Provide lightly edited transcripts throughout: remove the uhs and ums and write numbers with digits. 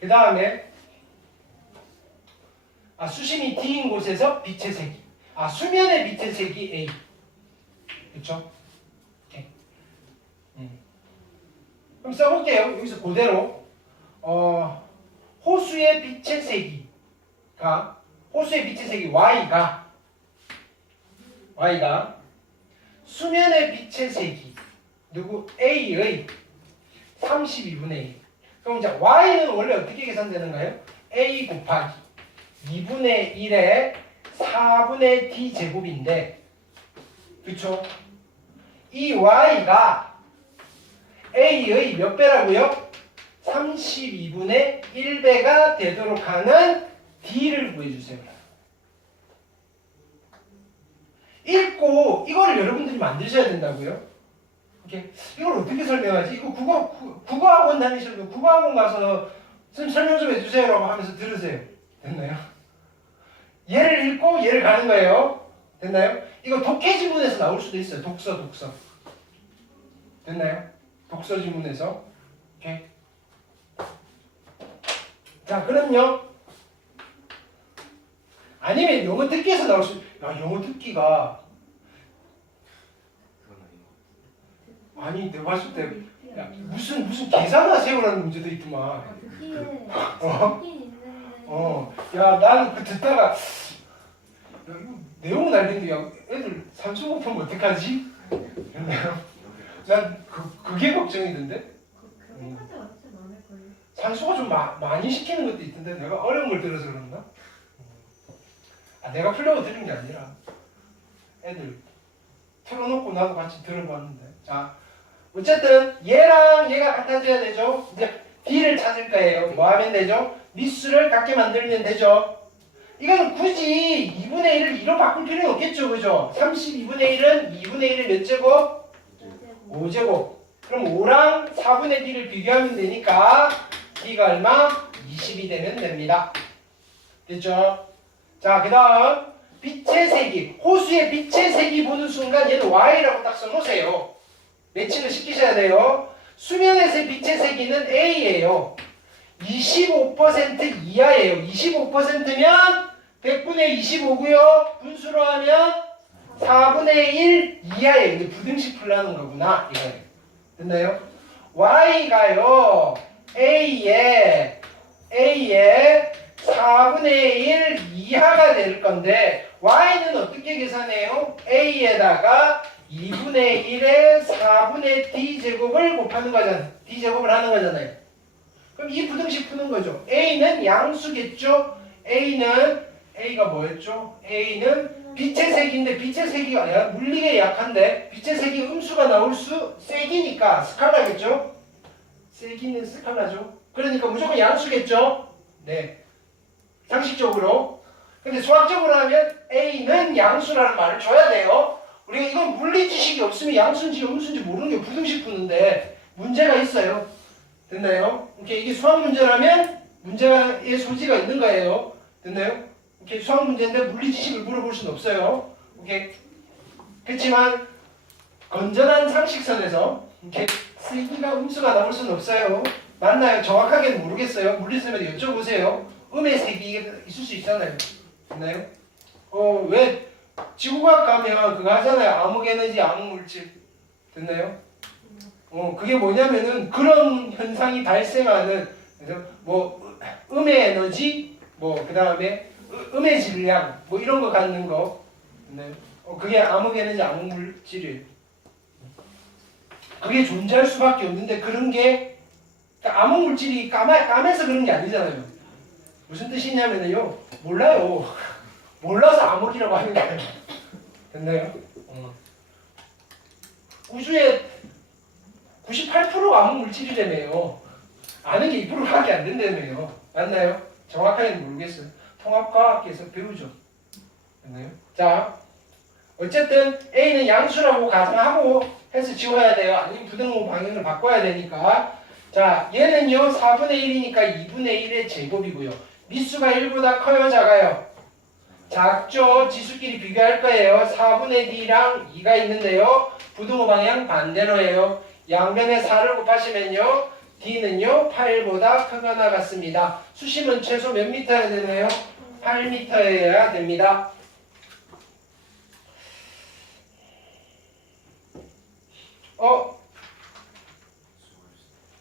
그 다음에 수심이 D인 곳에서 빛의 세기. 수면의 빛의 세기 A. 그쵸? 오케이. 그럼 써볼게요. 여기서 그대로 호수의 빛의 세기가 Y가 수면의 빛의 세기 누구 A의 32분의 1. 그럼 이제 Y는 원래 어떻게 계산되는가요? A 곱하기 2분의 1의 4분의 D 제곱인데, 그쵸? 이 Y가 A의 몇 배라고요? 32분의 1배가 되도록 하는 D를 구해주세요. 읽고 이거를 여러분들이 만드셔야 된다고요. 오케이. 이걸 어떻게 설명하지? 이거 국어학원 다니셔도 국어학원 가서 선생님 설명 좀 해주세요라고 하면서 들으세요. 됐나요? 얘를 읽고 얘를 가는 거예요. 됐나요? 이거 독해 지문에서 나올 수도 있어요. 독서. 됐나요? 독서 지문에서. 오케이. 자, 그럼요. 아니면 영어 듣기에서 나올 수. 영어 듣기가 아니 내가 봤을 때 무슨 계산나 세우라는 문제도 있더만. 야, 나는 그 듣다가 이거 내용은 알겠는데 야, 애들 산수 못하면 어떡하지? 그랬나요? 난 그게 걱정이던데. 산수가 좀 많이 시키는 것도 있던데 내가 어려운 걸 들어서 그런가? 내가 풀려고 들은 게 아니라 애들 틀어놓고 나도 같이 들어봤는데. 자, 어쨌든 얘랑 얘가 같아져야 되죠. 이제 D를 찾을 거예요. 뭐 하면 되죠? 미수를 같게 만들면 되죠. 이건 굳이 2분의 1을 2로 바꿀 필요는 없겠죠. 그죠? 32분의 1은 2분의 1을 몇 제곱? 5제곱. 그럼 5랑 4분의 D를 비교하면 되니까 D가 얼마? 20이 되면 됩니다. 됐죠? 자, 그 다음 빛의 세기. 호수의 빛의 세기 보는 순간 얘는 Y라고 딱 써놓으세요. 매칭을 시키셔야 돼요. 수면에서의 빛의 세기는 A예요. 25% 이하예요. 25%면 100분의 25고요. 분수로 하면 4분의 1 이하예요. 이게 부등식 풀라는 거구나. 이거예요. 됐나요? Y가요. A의 4분의 1 이하가 될 건데 Y는 어떻게 계산해요? A에다가 2분의 1에 4분의 D제곱을 곱하는 거잖아요. D제곱을 하는 거잖아요. 그럼 이 부등식 푸는 거죠. A는 양수겠죠? A가 뭐였죠? A는 빛의 색인데 빛의 세기가 물리게 약한데 빛의 색이 음수가 나올 수 세기니까 스칼라겠죠? 세기는 스칼라죠. 그러니까 무조건 양수겠죠? 네. 상식적으로. 근데 수학적으로 하면 A는 양수라는 말을 줘야 돼요. 우리가 이건 물리 지식이 없으면 양수인지 음수인지 모르는 게 부등식 푸는데 문제가 있어요. 됐나요? 오케이. 이게 수학 문제라면 문제의 소지가 있는 거예요. 됐나요? 오케이. 수학 문제인데 물리 지식을 물어볼 수는 없어요. 오케이. 그렇지만 건전한 상식선에서 이렇게 세기가 음수가 나올 수는 없어요. 맞나요? 정확하게는 모르겠어요. 물리쌤한테 여쭤보세요. 음의 세기가 있을 수 있잖아요. 됐나요? 왜 지구과학 가면 그거 하잖아요. 암흑 에너지, 암흑 물질. 됐나요? 그게 뭐냐면은 그런 현상이 발생하는 뭐 음의 에너지, 뭐 그 다음에 음의 질량, 뭐 이런 거 갖는 거. 됐나요? 그게 암흑 에너지, 암흑 물질이에요. 그게 존재할 수밖에 없는데 그런 게 그러니까 암흑 물질이 까매서 그런 게 아니잖아요. 무슨 뜻이냐면요. 몰라요. 몰라서 암흑이라고 하는 거예요. 됐나요? 우주의 98%가 암흑 물질이라며요. 아는 게 2%밖에 안 된다며요. 맞나요? 정확하게는 모르겠어요. 통합과학에서 배우죠. 됐나요? 자, 어쨌든 A는 양수라고 가정하고 해서 지워야 돼요. 아니면 부등호 방향을 바꿔야 되니까. 자, 얘는요 4분의 1이니까 2분의 1의 제곱이고요. 미수가 1보다 커요, 작아요? 작죠. 지수끼리 비교할 거예요. 4분의 D랑 2가 있는데요. 부등호 방향 반대로 해요. 양변에 4를 곱하시면요. D는요 8보다 크거나 같습니다. 수심은 최소 몇 미터여야 되나요? 8미터여야 됩니다.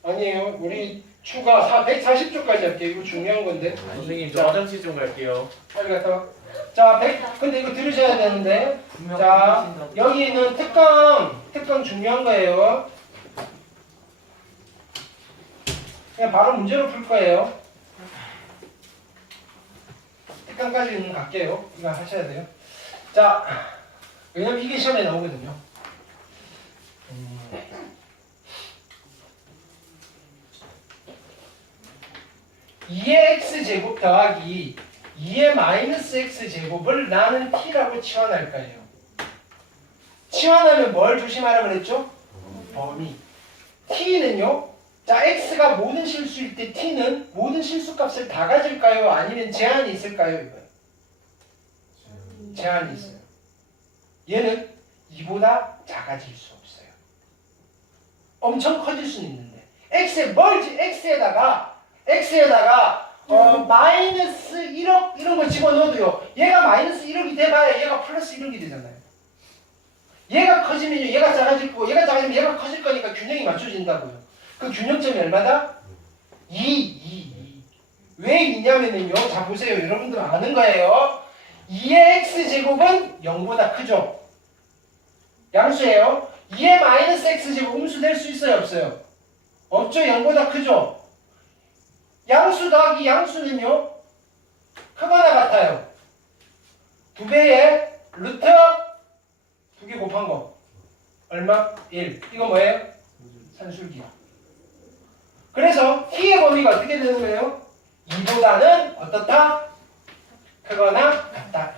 아니에요. 우리 추가 140초까지 할게요. 이거 중요한 건데. 선생님 저 화장실 좀 갈게요. 빨리 갔다 와. 자, 근데 이거 들으셔야 되는데. 자, 여기 있는 특강 중요한 거예요. 그냥 바로 문제로 풀 거예요. 특강까지는 갈게요. 이거 하셔야 돼요. 자, 왜냐면 이게 시험에 나오거든요. 2의 x제곱 더하기 2의 마이너스 x제곱을 나는 t라고 치환할 거예요. 치환하면 뭘 조심하라 그랬죠? 범위. t는요. 자, x가 모든 실수일 때 t는 모든 실수값을 다 가질까요? 아니면 제한이 있을까요? 이건 제한이 있어요. 얘는 2보다 작아질 수 없어요. 엄청 커질 수는 있는데 x에다가 마이너스 1억 이런 걸 집어넣어도요. 얘가 마이너스 1억이 돼봐야 얘가 플러스 1억이 되잖아요. 얘가 커지면요. 얘가 작아질 거고 얘가 작아지면 얘가 커질 거니까 균형이 맞춰진다고요. 그 균형점이 얼마다? 2. 왜 2냐면요. 자 보세요. 여러분들 아는 거예요. 2의 x제곱은 0보다 크죠. 양수예요. 2의 마이너스 x제곱 음수 될 수 있어요? 없어요? 없죠. 0보다 크죠. 양수 더하기 양수는요. 크거나 같아요. 2배의 루트 2개 곱한 거 얼마? 1. 이거 뭐예요? 산술기야. 그래서 t의 범위가 어떻게 되는 거예요? 2보다는 어떻다? 크거나 같다.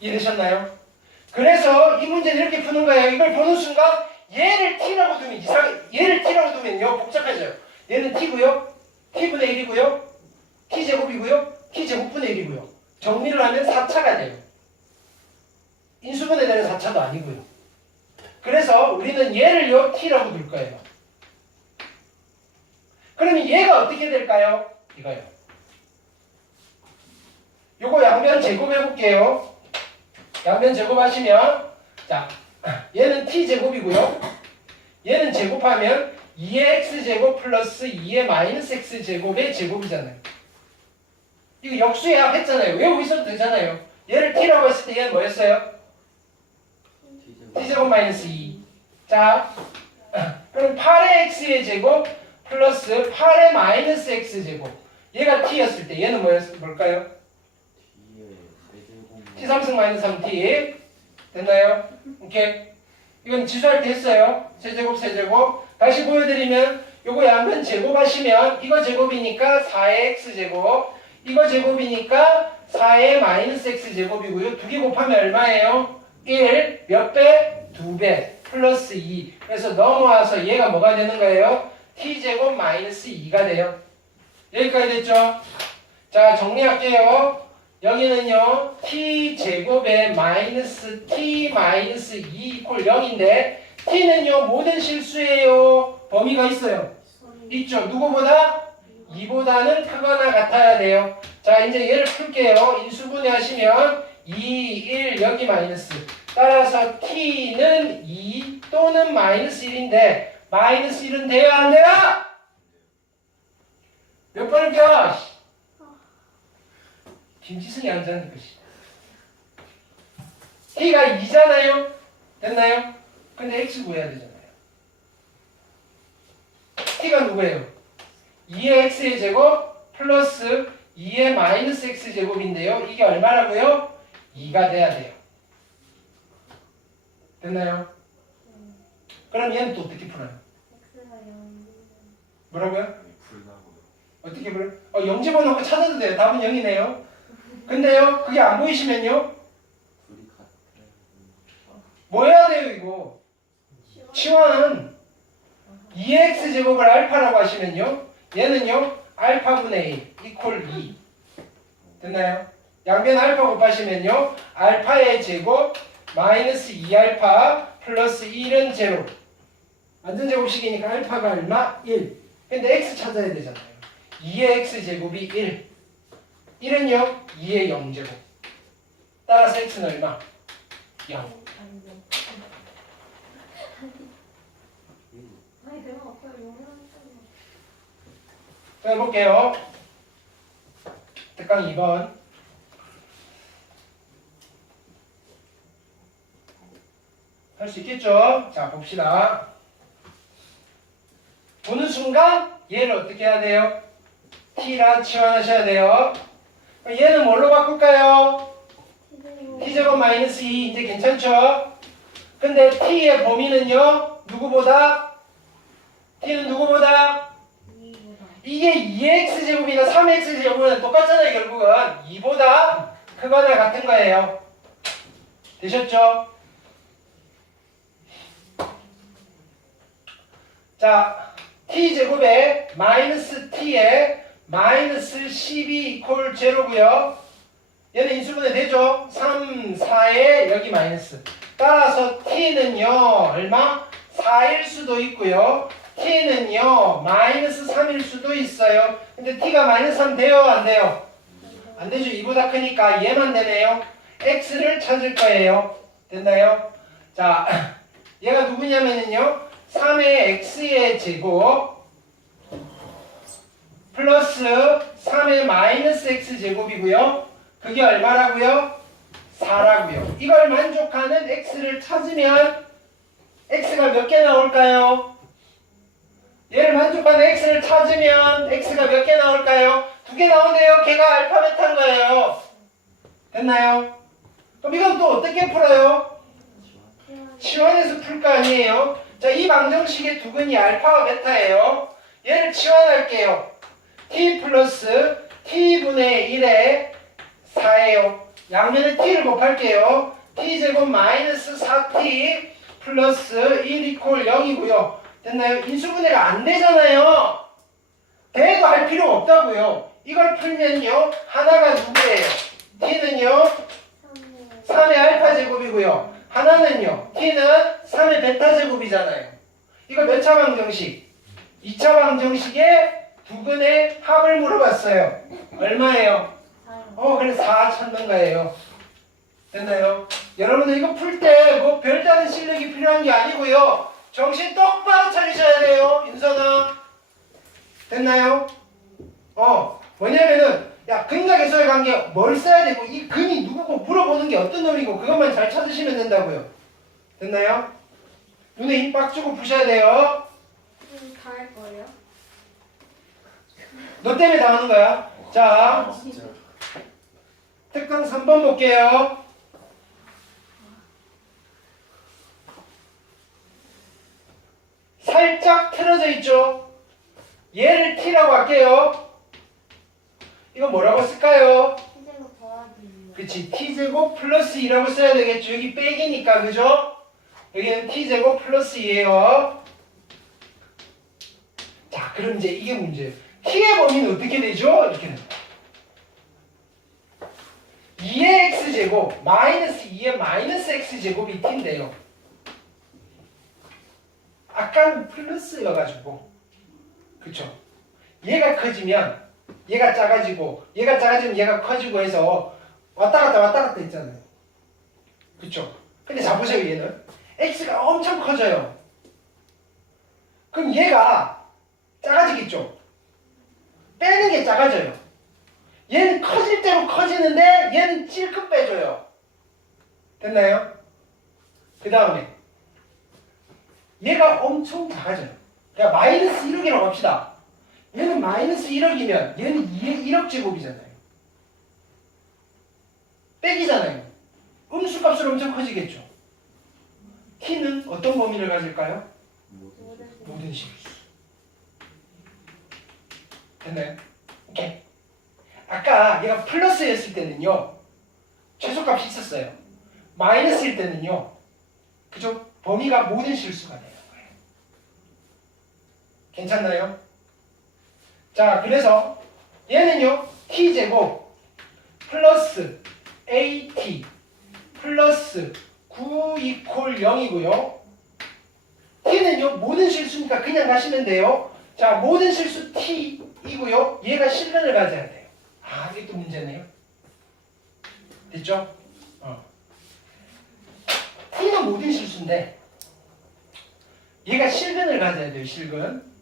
이해되셨나요? 그래서 이 문제는 이렇게 푸는 거예요. 이걸 보는 순간 얘를 t라고 두면 얘를 t라고 두면요 복잡해져요. 얘는 t고요, t분의 1이고요, t제곱이고요, t제곱분의 1이고요. 정리를 하면 4차가 돼요. 인수분해 되는 4차도 아니고요. 그래서 우리는 얘를요 t라고 둘 거예요. 그러면 얘가 어떻게 될까요? 이거요. 요거 양변 제곱해 볼게요. 양변 제곱하시면 자 얘는 t제곱이고요. 얘는 제곱하면 2의 x제곱 플러스 2의 마이너스 x제곱의 제곱이잖아요. 이거 역수예합 했잖아요. 외우고 있어도 되잖아요. 얘를 t라고 했을 때 얘는 뭐였어요? t제곱 마이너스 2. 자 그럼 8의 x의 제곱 플러스 8의 마이너스 x제곱. 얘가 t였을 때 얘는 뭘까요? t 3승 마이너스 3t. 됐나요? 오케이. 이건 지수할 때 했어요. 세제곱 세제곱. 다시 보여드리면 요거 양변 제곱하시면 이거 제곱이니까 4의 x제곱, 이거 제곱이니까 4의 마이너스 x제곱이고요. 두 개 곱하면 얼마예요? 1. 몇 배? 2배. 플러스 2. 그래서 넘어와서 얘가 뭐가 되는 거예요? t제곱 마이너스 2가 돼요. 여기까지 됐죠? 자 정리할게요. 여기는요 t제곱에 마이너스 t 마이너스 2 이퀄 0인데 t는요 모든 실수예요. 범위가 있어요. 있죠. 누구보다? 2보다는 크거나 같아야 돼요. 자 이제 얘를 풀게요. 인수분해 하시면 2, 1 여기 마이너스. 따라서 t는 2 또는 마이너스 1인데 마이너스 1은 돼야 안 돼요? 몇 번을 껴? 김지승이 앉아있는 것이. t가 2잖아요. 됐나요? 근데 x 구해야 되잖아요. t가 누구예요? 2의 x의 제곱 플러스 2의 마이너스 x 제곱인데요. 이게 얼마라고요? 2가 돼야 돼요. 됐나요? 그럼 얘는 또 어떻게 풀어요? 뭐라고요? 어떻게 풀어요? 0 집어넣고 찾아도 돼요. 답은 0이네요. 근데요, 그게 안 보이시면요? 뭐 해야 돼요, 이거? 치환은 2x 제곱을 알파라고 하시면요. 얘는요, 알파분의 1 이퀄 2. 됐나요? 양변 알파 곱하시면요. 알파의 제곱 마이너스 2알파 플러스 1은 제로. 완전제곱식이니까 알파가 얼마? 1. 근데 x 찾아야 되잖아요. 2의 x제곱이 1. 1은요? 2의 0제곱. 따라서 x는 얼마? 0. 아니 내가 아까 영어했잖아. 자, 해볼게요. 특강 2번. 할 수 있겠죠? 자, 봅시다. 보는 순간 얘를 어떻게 해야 돼요? t라 치환하셔야 돼요. 얘는 뭘로 바꿀까요? t제곱 마이너스 2 이제 괜찮죠? 근데 t의 범위는요? 누구보다? t는 누구보다? 이게 2x제곱이나 3x제곱은 똑같잖아요. 결국은 2보다 크거나 같은 거예요. 되셨죠? 자, t제곱에 마이너스 t에 마이너스 12 이퀄 제로고요. 얘는 인수분해 되죠? 3, 4에 여기 마이너스. 따라서 t는요 얼마? 4일 수도 있고요. t는요 마이너스 3일 수도 있어요. 근데 t가 마이너스 3 돼요? 안 돼요? 안 되죠. 2보다 크니까 얘만 되네요. x를 찾을 거예요. 됐나요? 자, 얘가 누구냐면요 3의 x의 제곱 플러스 3의 마이너스 x 제곱이고요. 그게 얼마라고요? 4라고요. 이걸 만족하는 x를 찾으면 x가 몇 개 나올까요? 얘를 만족하는 x를 찾으면 x가 몇 개 나올까요? 2개 나오네요. 걔가 알파 베타인 거예요. 됐나요? 그럼 이건 또 어떻게 풀어요? 치환해서 풀 거 아니에요? 자, 이 방정식의 두근이 알파와 베타예요. 얘를 치환할게요. t 플러스 t분의 1에 4예요. 양면에 t를 곱할게요. t제곱 마이너스 4t 플러스 1 이퀄 0이고요. 됐나요? 인수분해가 안 되잖아요. 대도 할 필요 없다고요. 이걸 풀면요. 하나가 누구예요? t는요. 3의 알파 제곱이고요. 하나는요. t는 3의 베타 제곱이잖아요. 이거 몇 차 방정식? 2차 방정식의 두근의 합을 물어봤어요. 얼마예요? 그래 4 찾는 거예요. 됐나요? 여러분들 이거 풀 때 뭐 별다른 실력이 필요한 게 아니고요. 정신 똑바로 차리셔야 돼요. 윤선아. 됐나요? 뭐냐면은 야 근각에서의 관계 뭘 써야 되고 이 근이 누구고 물어보는 게 어떤 놈이고 그것만 잘 찾으시면 된다고요. 됐나요? 눈에 힘 빡 주고 푸셔야 돼요. 다 할 거예요? 너 때문에 당하는 거야. 자, 특강 3번 볼게요. 살짝 틀어져 있죠? 얘를 t라고 할게요. 이거 뭐라고 쓸까요? t제곱 더하기 그치, t제곱 플러스 2라고 써야 되겠죠. 여기 빼기니까, 그죠? 여기는 t제곱 플러스 2예요. 자, 그럼 이제 이게 문제예요. t의 범위는 어떻게 되죠? 이렇게 됩니다. 2의 x제곱 마이너스 2의 마이너스 x제곱이 t인데요. 아까는 플러스여가지고 그쵸? 얘가 커지면 얘가 작아지고 얘가 작아지면 얘가 커지고 해서 왔다 갔다 했잖아요. 그쵸? 근데 자 보세요. 얘는 x가 엄청 커져요. 그럼 얘가 작아지겠죠? 빼는 게 작아져요. 얘는 커질 대로 커지는데 얘는 찔끔 빼줘요. 됐나요? 그 다음에 얘가 엄청 작아져요. 그러니까 마이너스 1억이라고 합시다. 얘는 마이너스 1억이면 얘는 2의 1억 제곱이잖아요. 빼기잖아요. 음수값으로 엄청 커지겠죠. t는 어떤 범위를 가질까요? 모든 실수. 됐나요? 오케이. 아까 얘가 플러스였을 때는요. 최소값이 있었어요. 마이너스일 때는요. 그죠? 범위가 모든 실수가 되는 거예요. 괜찮나요? 자, 그래서 얘는요. t제곱 플러스 at 플러스 9 이퀄 0이고요. t는요 모든 실수니까 그냥 가시면 돼요. 자, 모든 실수 t이고요. 얘가 실근을 가져야 돼요. 아, 이게 또 문제네요. 됐죠? t는 모든 실수인데 얘가 실근을 가져야 돼요. 실근.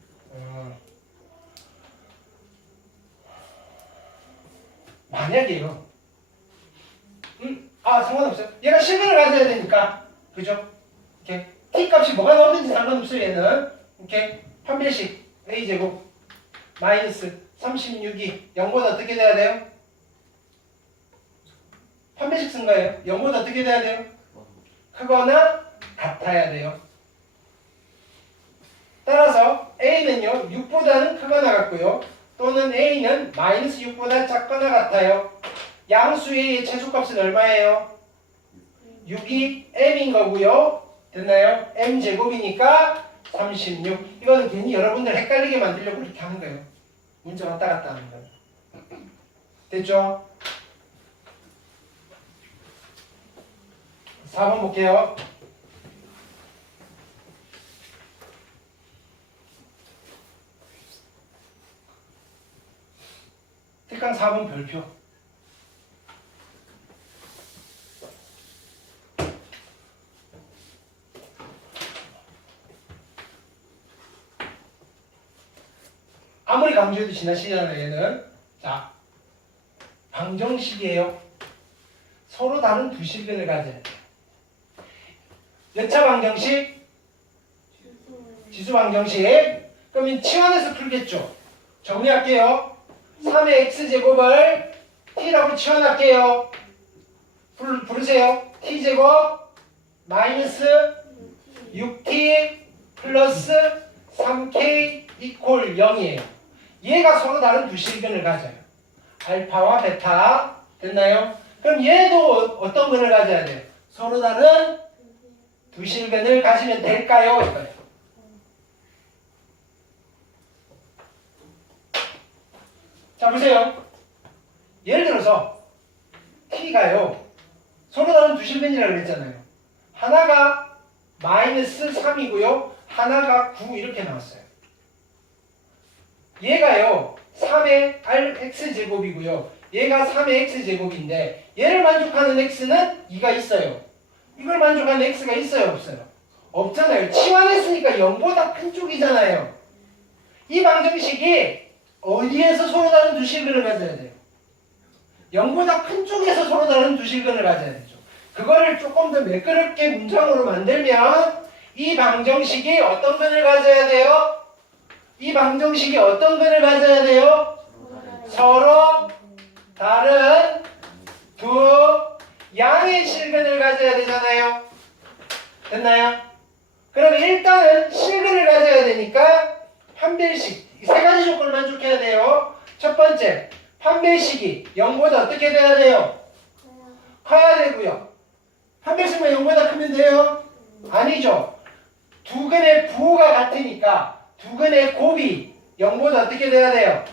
만약에요. 상관없어요. 얘가 실근을 가져야 되니까. 그죠? 이렇게 t 값이 뭐가 나오든지 상관없어요. 얘는. 이렇게 판별식 a제곱 마이너스 36이 0보다 어떻게 돼야 돼요? 판별식 쓴 거예요. 0보다 어떻게 돼야 돼요? 크거나 같아야 돼요. 따라서 a는요 6보다는 크거나 같고요. 또는 a는 마이너스 6보다 작거나 같아요. 양수의 최소값은 얼마예요? 6이 m인 거고요. 됐나요? m제곱이니까 36. 이거는 괜히 여러분들 헷갈리게 만들려고 그렇게 하는 거예요. 문자 왔다 갔다 하는 거예요. 됐죠? 4번 볼게요. 특강 4번 별표. 아무리 강조해도 지나치잖아요, 얘는. 자, 방정식이에요. 서로 다른 두 실근을 가져야 돼요. 여차 방정식, 지수 방정식. 그러면 치환해서 풀겠죠. 정리할게요. 3의 x제곱을 t라고 치환할게요. 부르세요. t제곱 마이너스 6t 플러스 3k 이퀄 0이에요. 얘가 서로 다른 두 실근을 가져요. 알파와 베타. 됐나요? 그럼 얘도 어떤 근을 가져야 돼요? 서로 다른 두 실근을 가지면 될까요? 이거예요. 자, 보세요. 예를 들어서 t가요 서로 다른 두 실근이라고 그랬잖아요. 하나가 마이너스 3이고요. 하나가 9 이렇게 나왔어요. 얘가요 3의 x제곱이고요. 얘가 3의 x제곱인데 얘를 만족하는 x는 2가 있어요. 이걸 만족하는 x가 있어요? 없어요? 없잖아요. 치환했으니까 0보다 큰 쪽이잖아요. 이 방정식이 어디에서 서로 다른 두 실근을 가져야 돼요? 0보다 큰 쪽에서 서로 다른 두 실근을 가져야 되죠. 그거를 조금 더 매끄럽게 문장으로 만들면 이 방정식이 어떤 근을 가져야 돼요? 이 방정식이 어떤 근을 가져야 돼요? 서로 다른 두 양의 실근을 가져야 되잖아요. 됐나요? 그럼 일단은 실근을 가져야 되니까 판별식 세 가지 조건을 만족해야 돼요. 첫 번째, 판별식이 0보다 어떻게 돼야 돼요? 커야 되고요. 판별식만 0보다 크면 돼요? 아니죠. 두 근의 부호가 같으니까 두 근의 곱이 0보다 어떻게 돼야 돼요?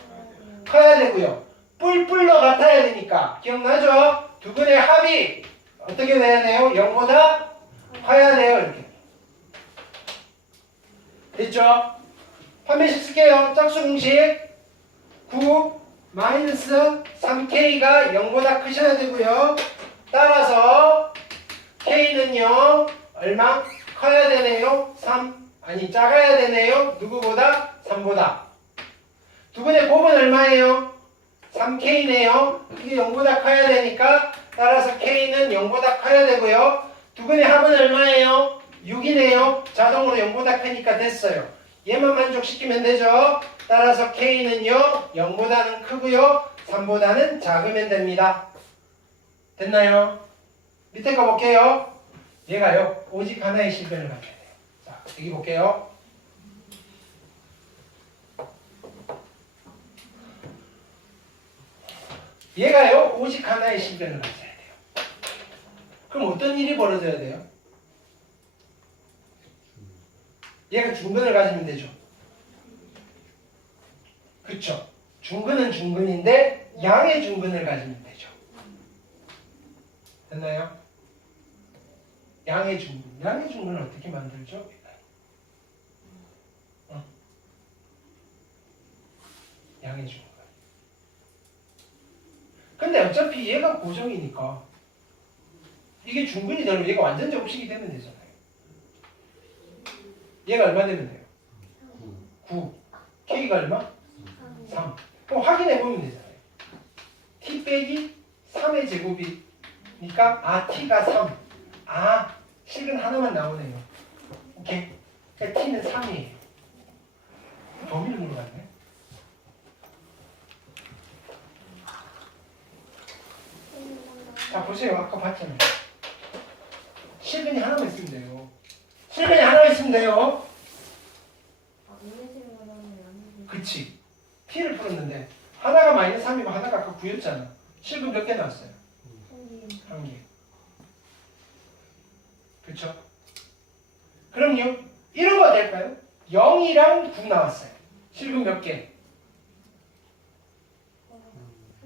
커야 되고요. 뿔뿔로 같아야 되니까 기억나죠? 두 근의 합이 어떻게 돼야 돼요? 0보다 커야 돼요. 이렇게. 됐죠? 판별식 쓸게요. 짝수 공식 9 마이너스 3k가 0보다 크셔야 되고요. 따라서 k는요 얼마? 커야 되네요. 3 아니 작아야 되네요. 누구보다? 3보다. 두 분의 곱은 얼마예요? 3k네요. 이게 0보다 커야 되니까 따라서 k는 0보다 커야 되고요. 두 분의 합은 얼마예요? 6이네요. 자동으로 0보다 크니까 됐어요. 얘만 만족시키면 되죠. 따라서 k는요 0보다는 크고요 3보다는 작으면 됩니다. 됐나요? 밑에 거 볼게요. 얘가요 오직 하나의 실근을 갖게 돼요. 자, 여기 볼게요. 얘가요 오직 하나의 실근을 가져야 돼요. 그럼 어떤 일이 벌어져야 돼요? 얘가 중근을 가지면 되죠. 그쵸? 중근은 중근인데 양의 중근을 가지면 되죠. 됐나요? 양의 중근. 양의 중근을 어떻게 만들죠? 양해주는 거야. 근데 어차피 얘가 고정이니까 이게 중근이 되면 얘가 완전 제곱식이 되면 되잖아요. 얘가 얼마 되면 돼요? 9. K가 얼마? 3. 그럼 확인해 보면 되잖아요. T 빼기 3의 제곱이니까 T가 3. 실근 하나만 나오네요. 오케이. 그러니까 T는 3이에요. 범위를 물어봤네. 자, 보세요. 아까 봤잖아요. 실근이 하나만 있으면 돼요. 실근이 하나만 있으면 돼요. 그치. T를 풀었는데 하나가 마이너스 3이고 하나가 아까 9였잖아. 실근 몇 개 나왔어요? 한 개. 그쵸? 그럼요. 이런 거 될까요? 0이랑 9 나왔어요. 실근 몇 개?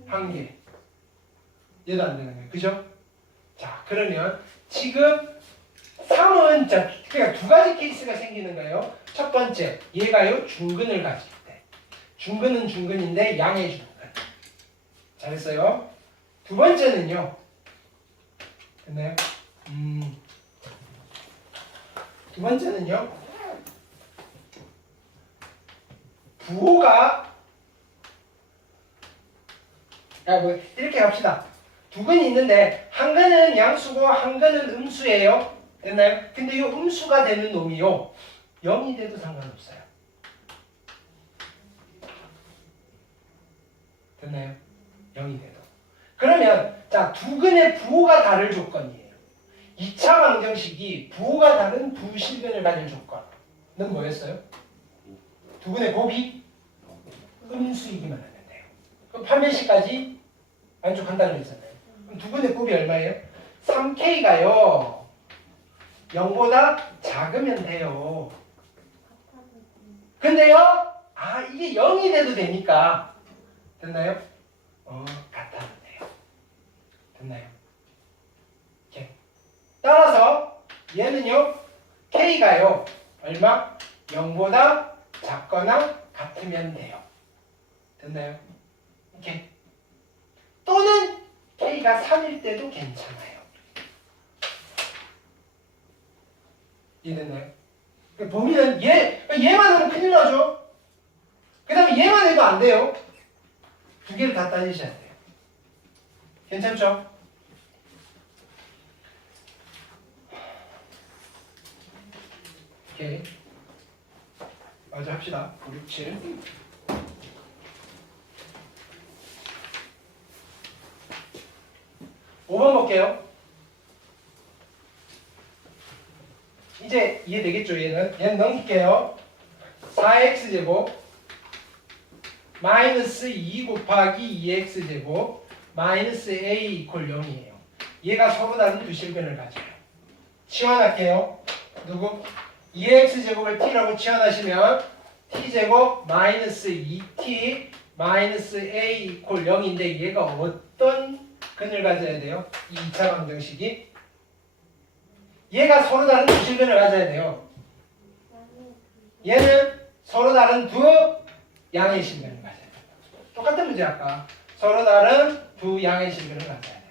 한 개. 얘도 안 되는 거예요. 그죠? 자, 그러면 지금 3은 그러니까 두 가지 케이스가 생기는 거예요. 첫 번째, 얘가요 중근을 가질 때. 중근은 중근인데 양해주는 거예요. 잘했어요. 두 번째는요. 됐나요? 두 번째는요. 부호가 이렇게 합시다. 두 근이 있는데 한 근은 양수고 한 근은 음수예요. 됐나요? 근데 이 음수가 되는 놈이요 0이 돼도 상관없어요. 됐나요? 0이 돼도. 그러면 자, 두 근의 부호가 다를 조건이에요. 2차 방정식이 부호가 다른 두 실근을 가질 조건은 뭐였어요? 두 근의 곱이 음수이기만 하면 돼요. 그럼 판별식까지 만족한다는 거 있잖아요. 그럼 두 근의 곱이 얼마예요? 3K가요 0보다 작으면 돼요. 근데요 이게 0이 돼도 되니까 됐나요? 같아도 돼요. 됐나요? 이렇게. 따라서 얘는요 K가요 얼마? 0보다 작거나 같으면 돼요. 됐나요? 이렇게. 또는 K가 3일 때도 괜찮아요. 이해됐나요? 범위는 얘만 하면 큰일 나죠? 그 다음에 얘만 해도 안 돼요. 두 개를 다 따지셔야 돼요. 괜찮죠? 오케이. 마저 합시다. 5, 6, 7. (5번) 볼게요. 이제 이해되겠죠? 얘는 넘길게요. 4x제곱 마이너스 2 곱하기 2x제곱 마이너스 a 이퀄 0이에요. 얘가 서로 다른 두 실근을 가져요. 치환할게요. 누구? 2x제곱을 t라고 치환하시면 t제곱 마이너스 2t 마이너스 a 이퀄 0인데 얘가 어떤 근을 가져야 돼요? 이 2차 방정식이 얘가 서로 다른 두 실근을 가져야 돼요. 얘는 서로 다른 두 양의 실근을 가져야 돼요. 똑같은 문제 아까 서로 다른 두 양의 실근을 가져야 돼요.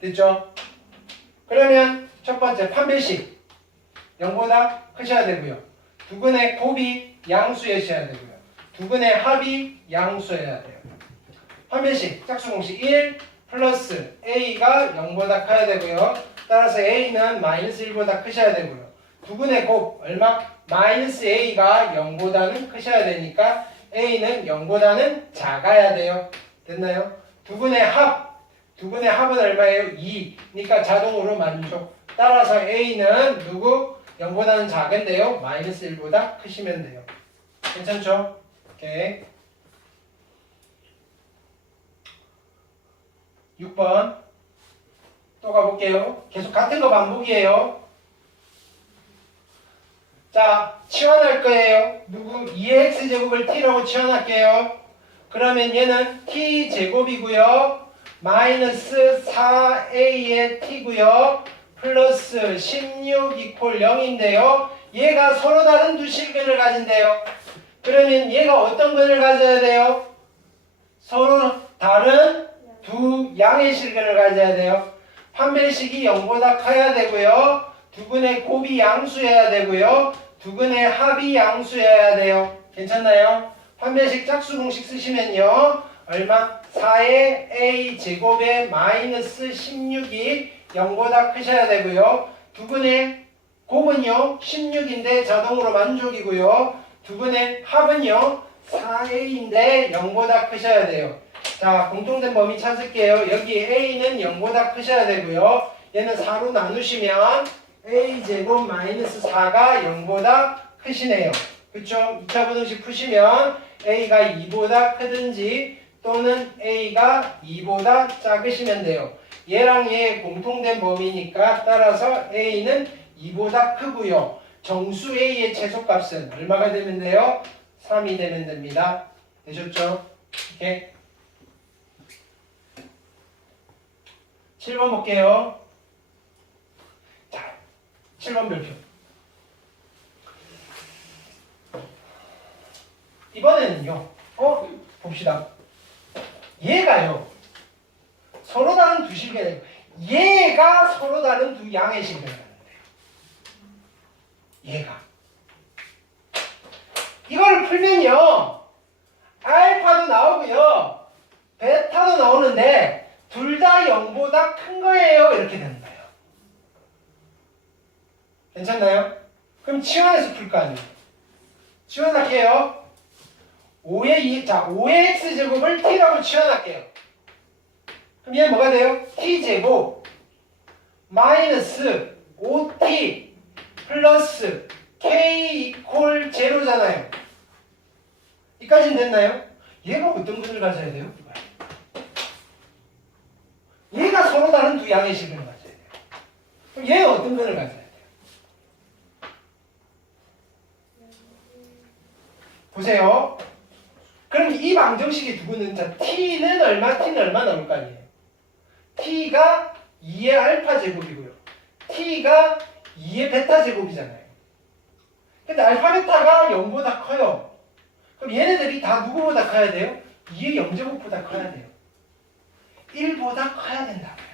됐죠? 그러면 첫 번째 판별식 0보다 크셔야 되고요. 두 근의 곱이 양수여셔야 되고요. 두 근의 합이 양수여야 돼요. 판별식 짝수공식 1 플러스 a가 0보다 커야 되고요. 따라서 a는 마이너스 1보다 크셔야 되고요. 두 근의 곱 얼마? 마이너스 a가 0보다는 크셔야 되니까 a는 0보다는 작아야 돼요. 됐나요? 두 근의 합은 얼마예요? 2. 그러니까 자동으로 만족. 따라서 a는 누구? 0보다는 작은데요. 마이너스 1보다 크시면 돼요. 괜찮죠? 오케이. 6번 또 가볼게요. 계속 같은 거 반복이에요. 자, 치환할 거예요. 누구? 2x제곱을 t라고 치환할게요. 그러면 얘는 t제곱이고요. 마이너스 4a의 t고요. 플러스 16 이퀄 0인데요. 얘가 서로 다른 두 실근을 가진대요. 그러면 얘가 어떤 근을 가져야 돼요? 서로 다른 두 양의 실근을 가져야 돼요. 판별식이 0보다 커야 되고요. 두 근의 곱이 양수여야 되고요. 두 근의 합이 양수여야 돼요. 괜찮나요? 판별식 짝수 공식 쓰시면요. 얼마? 4의 a 제곱의 마이너스 16이 0보다 크셔야 되고요. 두 근의 곱은요 16인데 자동으로 만족이고요. 두 근의 합은요 4a인데 0보다 크셔야 돼요. 자, 공통된 범위 찾을게요. 여기 a는 0보다 크셔야 되고요. 얘는 4로 나누시면 a 제곱 마이너스 4가 0보다 크시네요. 그쵸? 2차 부등식 푸시면 a가 2보다 크든지 또는 a가 2보다 작으시면 돼요. 얘랑 얘 공통된 범위니까 따라서 a는 2보다 크고요. 정수 a의 최소값은 얼마가 되면 돼요? 3이 되면 됩니다. 되셨죠? 오케이. 7번 볼게요. 자, 7번 별표. 이번에는요. 봅시다. 얘가요. 서로 다른 두 실근이에요. 얘가 서로 다른 두 양의 실근을 갖는데요. 얘가. 이걸 풀면요. 알파도 나오고요. 베타도 나오는데 둘 다 0보다 큰 거예요. 이렇게 되는 거예요. 괜찮나요? 그럼 치환해서 풀 거 아니에요. 치환할게요. 5의 x제곱을 t라고 치환할게요. 그럼 얘는 뭐가 돼요? t제곱 마이너스 5t 플러스 k 이퀄 제로잖아요. 이까지는 됐나요? 얘가 어떤 근을 가져야 돼요? 얘가 서로 다른 두 양의 실근을 가져야 돼요. 그럼 얘는 어떤 근을 가져야 돼요? 보세요. 그럼 이 방정식이 두 근은 자 t는 얼마, t는 얼마 나올 거 아니에요? t가 2의 알파 제곱이고요. t가 2의 베타 제곱이잖아요. 근데 알파 베타가 0보다 커요. 그럼 얘네들이 다 누구보다 커야 돼요? 2의 0제곱보다 커야 돼요. 1보다 커야 된다고요.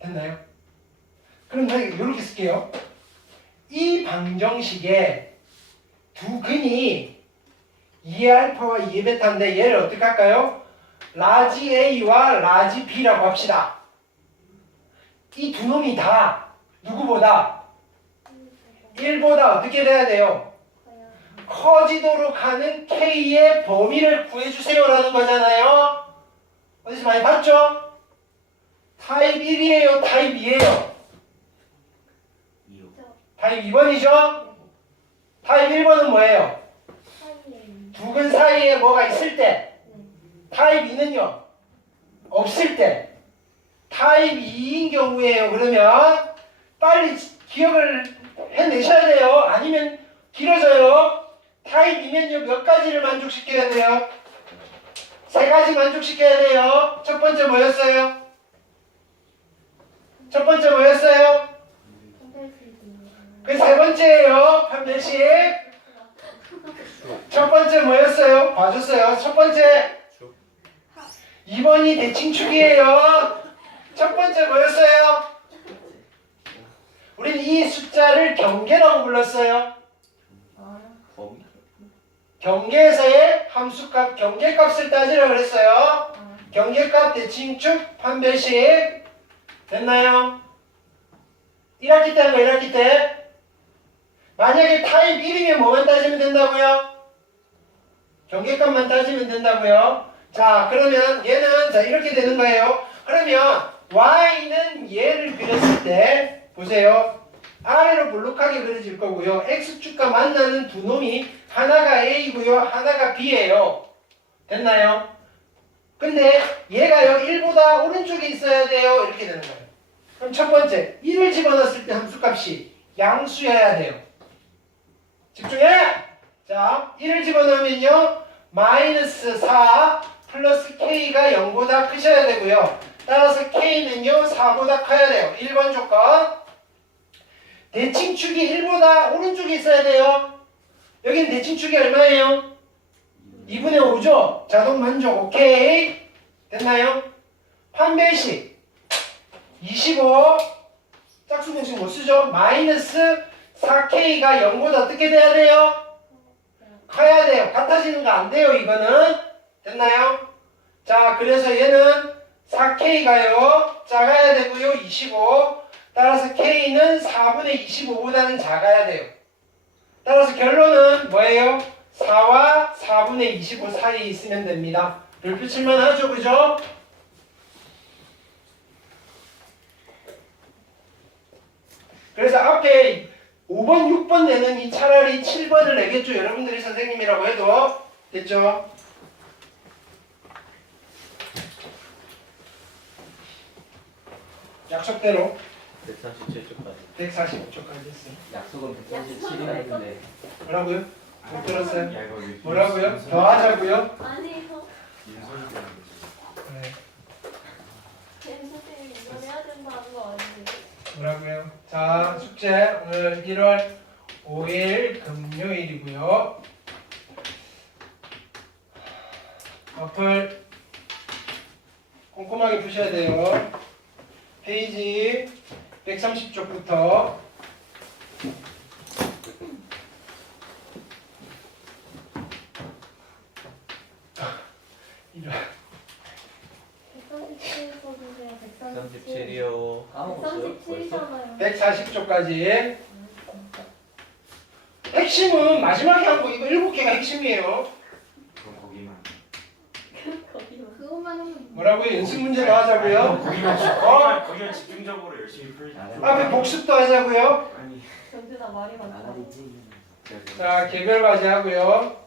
됐나요? 그럼 이렇게 쓸게요. 이 방정식에 두 근이 2의 알파와 2의 베타인데 얘를 어떻게 할까요? 라지 A와 라지 B라고 합시다. 이 두 놈이 다 누구보다 1보다 어떻게 돼야 돼요? 커지도록 하는 K의 범위를 구해주세요라는 거잖아요. 어디서 많이 봤죠? 타입 1이에요? 타입 2예요? 타입 2번이죠? 타입 1번은 뭐예요? 두 근 사이에 뭐가 있을 때. 타입 2는요? 없을 때. 타입 2인 경우에요. 그러면 빨리 기억을 해내셔야 돼요. 아니면 길어져요. 타입 2면요 몇 가지를 만족시켜야 돼요? 세 가지 만족시켜야 돼요. 첫 번째 뭐였어요? 첫 번째 뭐였어요? 그 세 번째예요. 판별식. 첫 번째 뭐였어요? 봐줬어요. 첫 번째 2번이 대칭축이에요. 첫 번째 뭐였어요? 우린 이 숫자를 경계라고 불렀어요. 경계에서의 함수값, 경계값을 따지라 그랬어요. 경계값 대칭축 판별식 됐나요? 1학기 때 한 거 1학기 때 만약에 타입 1이면 뭐만 따지면 된다고요? 경계값만 따지면 된다고요? 자, 그러면 얘는 자 이렇게 되는 거예요. 그러면 y는 얘를 그렸을 때 보세요. 아래로 볼록하게 그려질 거고요. x축과 만나는 두 놈이 하나가 a고요. 하나가 b예요. 됐나요? 근데 얘가요. 1보다 오른쪽에 있어야 돼요. 이렇게 되는 거예요. 그럼 첫 번째 1을 집어넣었을 때 함수값이 양수여야 돼요. 집중해! 자, 1을 집어넣으면요. 마이너스 4 플러스 k가 0보다 크셔야 되고요. 따라서 k는요. 4보다 커야 돼요. 1번 조건. 대칭축이 1보다 오른쪽에 있어야 돼요. 여기는 대칭축이 얼마예요? 2분의 5죠? 자동 만족. 오케이. 됐나요? 판별식 25 짝수 공식 못 쓰죠? 마이너스 4K가 0보다 어떻게 돼야 돼요? 커야 돼요. 같아지는 거 안 돼요. 이거는. 됐나요? 자, 그래서 얘는 4K가요. 작아야 되고요. 25. 따라서 K는 4분의 25보다는 작아야 돼요. 따라서 결론은 뭐예요? 4와 4분의 25 사이에 있으면 됩니다. 별 붙일만 하죠. 그죠? 그래서 앞에 5번, 6번 내느니 차라리 7번을 내겠죠. 여러분들이 선생님이라고 해도. 됐죠? 약속대로 137쪽까지. 145초까지 했어요. 약속은 137이었는데 뭐라고요? 못 들었어요? 야 이거 뭐라고요? 더 하자고요? 아니요. 윤선이 때문에. 네. 쌤 선생님이 이걸 해야 된다는 거 아니에요? 뭐라고요? 자, 숙제 오늘 1월 5일 금요일이고요. 어플 꼼꼼하게 푸셔야 돼요. 페이지 130쪽부터 이런 137 써주세요. 137이요. 까먹었어요 벌써? 137이잖아요. 140쪽까지. 핵심은 마지막에 한 거 이거 7개가 핵심이에요. 그럼 거기만. 그것만 하면 뭐라고요? 연습 문제도 하자고요. 거기만 집중적으로 열심히 풀자. 앞에 복습도 하자고요. 아니. 경준아 말이 많다. 나가리지. 자, 개별 과제 하고요.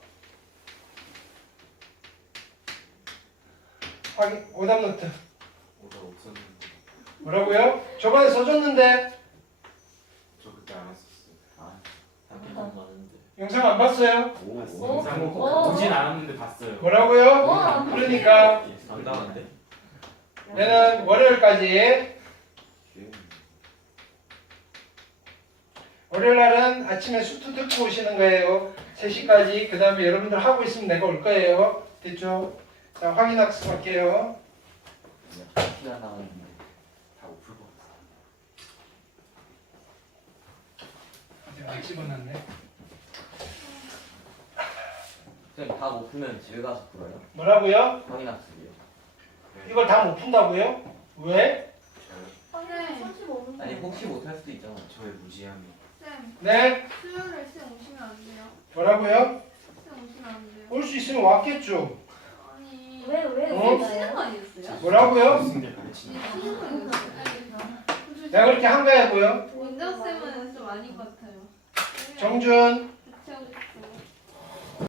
확인, 오답 노트. 오다 없었는데. 뭐라고요? 저번에 써줬는데 저 그때 안 했었어요. 아, 학교는 많은데. 영상 안 봤어요? 오. 영상 오. 보진 않았는데 봤어요. 뭐라고요? 와. 그러니까 당당한데? 얘는 월요일까지. 월요일 날은 아침에 수트 듣고 오시는 거예요. 3시까지. 그 다음에 여러분들 하고 있으면 내가 올 거예요. 됐죠? 자, 확인 학습할게요. 피가 나왔는데. 다 못 풀고 왔어. 내가 안 집어놨네. 선생님 다 못 풀면 집에 가서 풀어요? 뭐라고요? 확인학습이요. 이걸 다 못 푼다고요? 왜? 저요? 쌤 35분. 아니 혹시 못할 수도 있잖아. 저의 무지함이. 쌤 네? 수요일에 쌤 오시면 안 돼요? 뭐라고요? 쌤 오시면 안 돼요? 올 수 있으면 왔겠죠. 아니 왜 어? 쉬는 거 아니었어요? 뭐라고요? 스승들 가르치는 거. 쉬는 거였어요. 내가 그렇게 한 거야, 뭐요? 원장 쌤은 좀 아닌 것 같아요. 정준, 그쵸 그쵸.